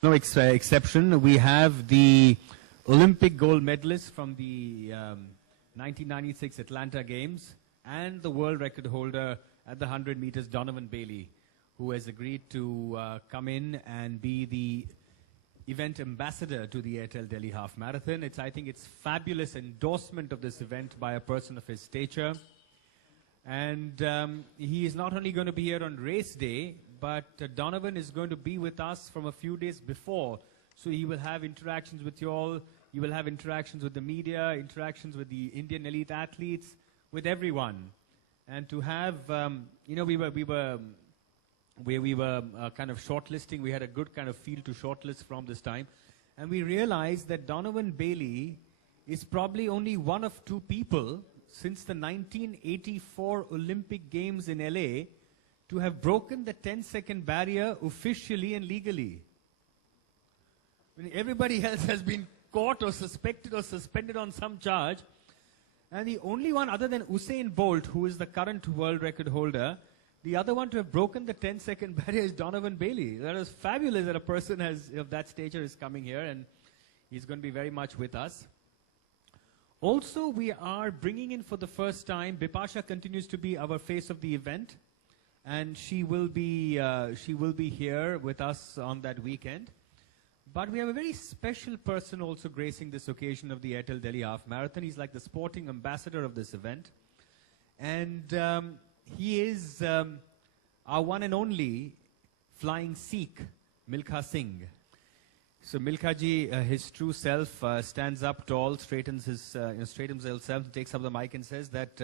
No exception. We have the Olympic gold medalist from the 1996 Atlanta Games and the world record holder at the 100 meters, Donovan Bailey, who has agreed to come in and be the event ambassador to the Airtel Delhi Half Marathon. I think it's fabulous endorsement of this event by a person of his stature. And he is not only going to be here on race day, but Donovan is going to be with us from a few days before. So he will have interactions with you all. You will have interactions with the media, interactions with the Indian elite athletes, with everyone. And to have, we were kind of shortlisting. We had a good kind of feel to shortlist from this time. And we realized that Donovan Bailey is probably only one of two people since the 1984 Olympic Games in LA to have broken the 10-second barrier officially and legally. I mean, everybody else has been caught or suspected or suspended on some charge. And the only one other than Usain Bolt, who is the current world record holder, the other one to have broken the 10-second barrier is Donovan Bailey. That is fabulous that a person of that stature is coming here, and he's going to be very much with us. Also, we are bringing in for the first time, Bipasha continues to be our face of the event, and she will be here with us on that weekend. But we have a very special person also gracing this occasion of the Airtel Delhi Half Marathon. He's like the sporting ambassador of this event. And he is our one and only flying Sikh, Milkha Singh. So Milkha ji, his true self, stands up tall, straightens himself, takes up the mic and says that